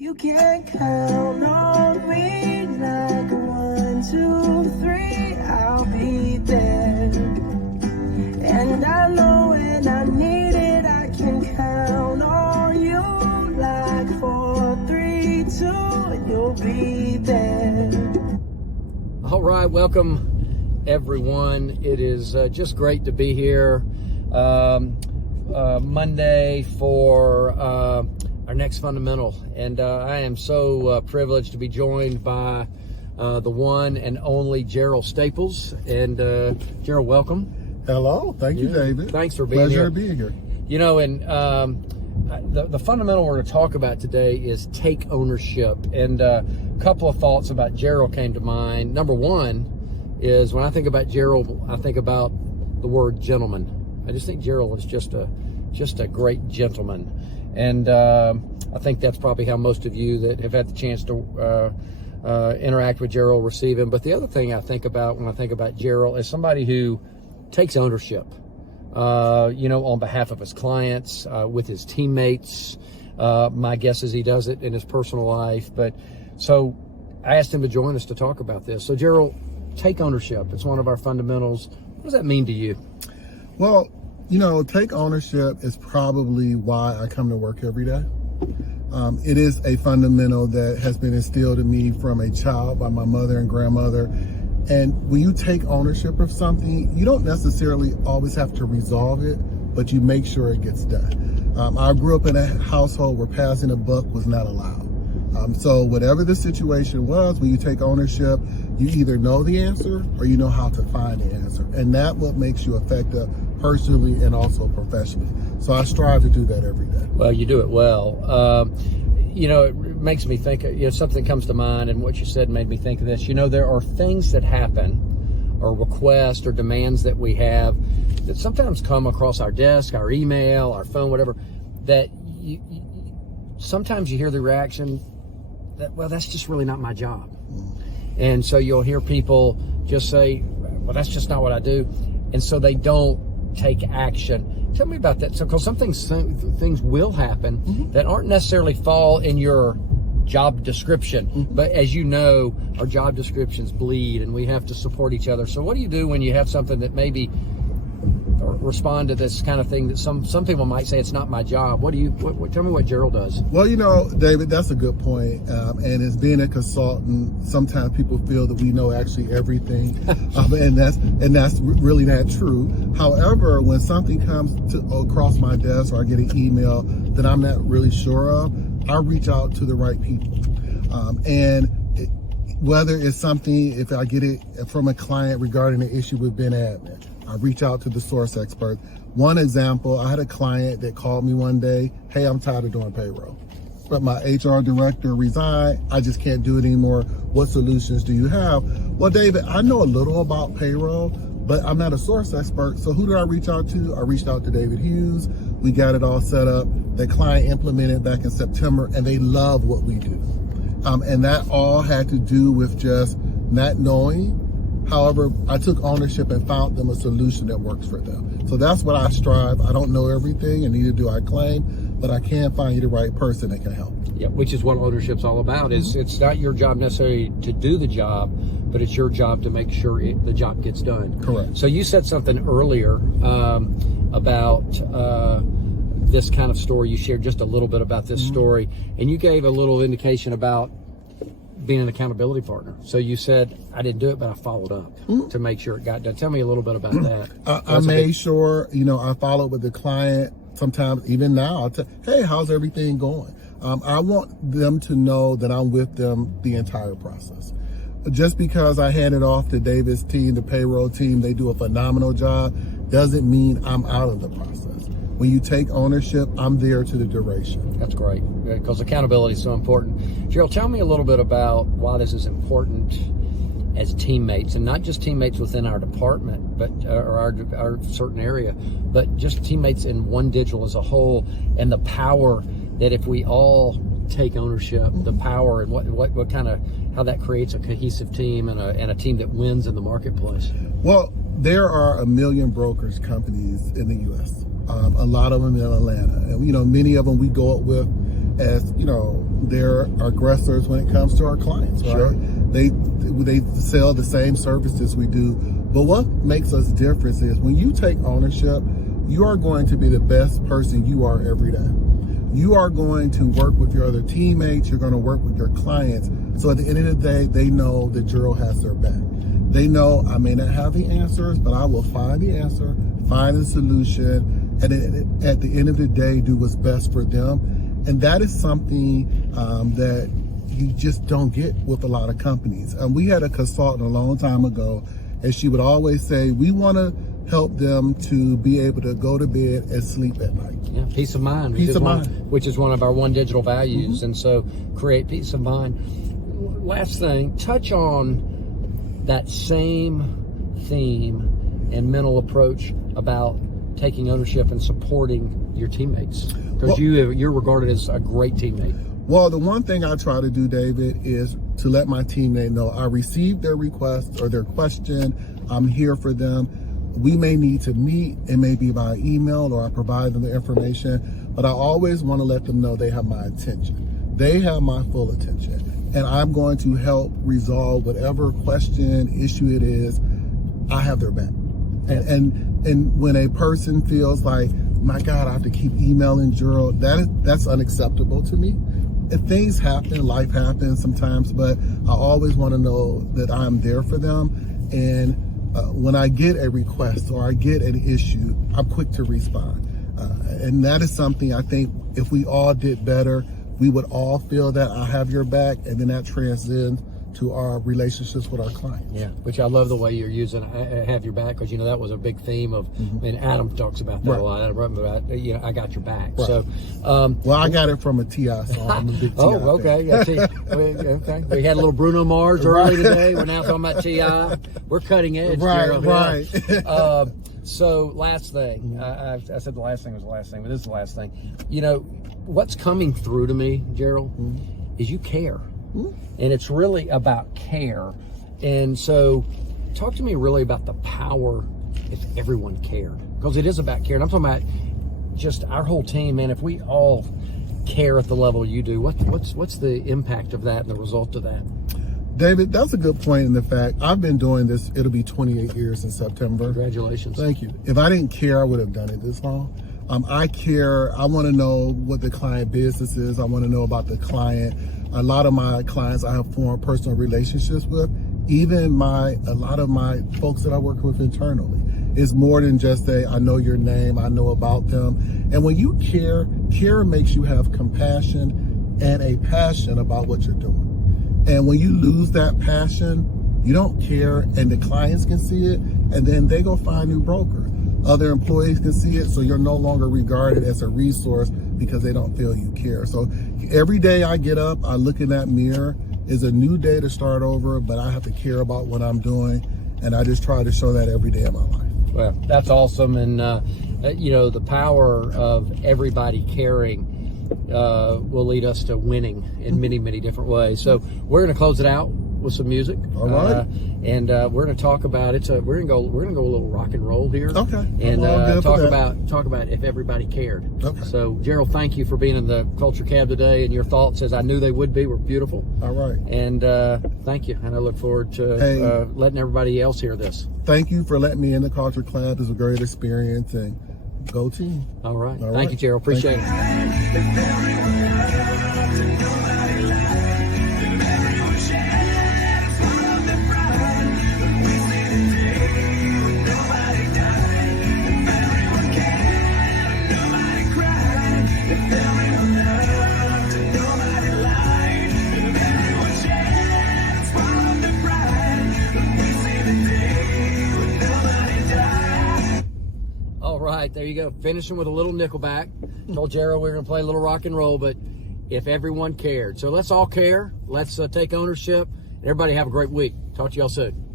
You can count on me like 1, 2, 3, I'll be there. And I know when I need it, I can count on you like 4, 3, 2, and you'll be there. All right, welcome everyone. It is just great to be here Monday for our next fundamental, and I am so privileged to be joined by the one and only Jerrell Staples. And Jerrell, welcome. Hello, thank you, David. Thanks for being here. Pleasure to be here. You know, and the fundamental we're going to talk about today is take ownership. And a couple of thoughts about Jerrell came to mind. Number one is when I think about Jerrell, I think about the word gentleman. I just think Jerrell is just a great gentleman. And I think that's probably how most of you that have had the chance to interact with Jerrell receive him. But the other thing I think about when I think about Jerrell is somebody who takes ownership, on behalf of his clients, with his teammates. My guess is he does it in his personal life. But so I asked him to join us to talk about this. So Jerrell, take ownership. It's one of our fundamentals. What does that mean to you? Well, take ownership is probably why I come to work every day. It is a fundamental that has been instilled in me from a child by my mother and grandmother. And when you take ownership of something, you don't necessarily always have to resolve it, but you make sure it gets done. I grew up in a household where passing a buck was not allowed. So whatever the situation was, when you take ownership, you either know the answer or you know how to find the answer. And that's what makes you effective personally and also professionally. So I strive to do that every day. Well, you do it well. It makes me think, something comes to mind, and what you said made me think of this. There are things that happen, or requests or demands that we have that sometimes come across our desk, our email, our phone, whatever, that sometimes you hear the reaction that, well, that's just really not my job. And so you'll hear people just say, well, that's just not what I do. And so they don't take action. Tell me about that. So, because some things will happen that aren't necessarily fall in your job description, but as you know, our job descriptions bleed, and we have to support each other. So, what do you do when you have something that maybe respond to this kind of thing that some people might say it's not my job? Tell me what Jerrell does. Well, David, that's a good point. And as being a consultant, sometimes people feel that we know actually everything, and that's really not true. However, when something comes across my desk or I get an email that I'm not really sure of, I reach out to the right people. Whether it's something, if I get it from a client regarding an issue with Ben admin, I reach out to the source expert. One example, I had a client that called me one day, hey, I'm tired of doing payroll, but my HR director resigned. I just can't do it anymore. What solutions do you have? Well, David, I know a little about payroll, but I'm not a source expert. So who did I reach out to? I reached out to David Hughes. We got it all set up. The client implemented back in September, and they love what we do. And that all had to do with just not knowing. However, I took ownership and found them a solution that works for them. So that's what I strive. I don't know everything, and neither do I claim, but I can find you the right person that can help. Yeah, which is what ownership's all about. It's not your job necessarily to do the job, but it's your job to make sure the job gets done. Correct. So you said something earlier about this kind of story. You shared just a little bit about this story, and you gave a little indication about being an accountability partner. So you said, I didn't do it, but I followed up to make sure it got done. Tell me a little bit about that. I made sure, I followed with the client. Sometimes, even now, I'll tell, hey, how's everything going? I want them to know that I'm with them the entire process. Just because I hand it off to David's team, the payroll team, they do a phenomenal job, doesn't mean I'm out of the process. When you take ownership, I'm there to the duration. That's great, because accountability is so important. Jerrell, tell me a little bit about why this is important as teammates, and not just teammates within our department, but or our certain area, but just teammates in One Digital as a whole, and the power that if we all take ownership, the power and what kind of, how that creates a cohesive team and a team that wins in the marketplace. Well, there are 1 million brokerage companies in the U.S. A lot of them in Atlanta, and many of them we go up with as, you know, they're aggressors when it comes to our clients, right? Sure. They sell the same services we do. But what makes us different is when you take ownership, you are going to be the best person you are every day. You are going to work with your other teammates. You're going to work with your clients. So at the end of the day, they know that Jerrell has their back. They know I may not have the answers, but I will find the answer, find the solution, and at the end of the day, do what's best for them. And that is something that you just don't get with a lot of companies. We had a consultant a long time ago, and she would always say, we want to help them to be able to go to bed and sleep at night. Yeah, peace of mind. Which is one of our one digital values. Mm-hmm. And so create peace of mind. Last thing, touch on that same theme and mental approach about taking ownership and supporting your teammates. Because you're regarded as a great teammate. Well, the one thing I try to do, David, is to let my teammate know I received their request or their question. I'm here for them. We may need to meet, it may be by email or I provide them the information, but I always want to let them know they have my attention. They have my full attention, and I'm going to help resolve whatever question, issue it is. I have their back. And when a person feels like, my God, I have to keep emailing Jerrell, that's unacceptable to me. If things happen, life happens sometimes, but I always want to know that I'm there for them. And when I get a request or I get an issue, I'm quick to respond. And that is something I think if we all did better, we would all feel that I have your back, and then that transcends to our relationships with our clients. Yeah, which I love the way you're using have your back, because, you know, that was a big theme of, and Adam talks about that a lot. Adam wrote about, you know, I got your back. Right. So, well, I got it from a TI, so I'm a big TI. Oh, okay. Yeah, okay. We had a little Bruno Mars early today. We're now talking about TI. We're cutting edge. Right, Jerrell, right. So last thing, I said the last thing was the last thing, but this is the last thing. You know, what's coming through to me, Jerrell, is you care. And it's really about care. And so talk to me really about the power if everyone cared, because it is about care. And I'm talking about just our whole team, man. If we all care at the level you do, what's the impact of that and the result of that? David, that's a good point in the fact I've been doing this, it'll be 28 years in September. Congratulations. Thank you. If I didn't care, I would have done it this long. I care. I want to know what the client business is. I want to know about the client. A lot of my clients I have formed personal relationships with. Even a lot of my folks that I work with internally. It's more than just I know your name, I know about them. And when you care makes you have compassion and a passion about what you're doing. And when you lose that passion, you don't care, and the clients can see it, and then they go find a new broker. Other employees can see it, so you're no longer regarded as a resource because they don't feel you care. So every day I get up, I look in that mirror, is a new day to start over, but I have to care about what I'm doing, and I just try to show that every day of my life. Well, that's awesome. And, you know, the power of everybody caring will lead us to winning in many, many different ways. So we're going to close it out with some music. All right. And we're going to talk about we're going to go a little rock and roll here. Okay. And talk about if everybody cared. Okay. So Jerrell, thank you for being in the Culture Cab today, and your thoughts, as I knew they would be, were beautiful. All right. And thank you. And I look forward to letting everybody else hear this. Thank you for letting me in the Culture Cab. It was a great experience, and go team. All right. Thank you, Jerrell. Appreciate it. There you go. Finishing with a little Nickelback. Told Jerrell we were going to play a little rock and roll, but if everyone cared. So let's all care. Let's take ownership. Everybody have a great week. Talk to y'all soon.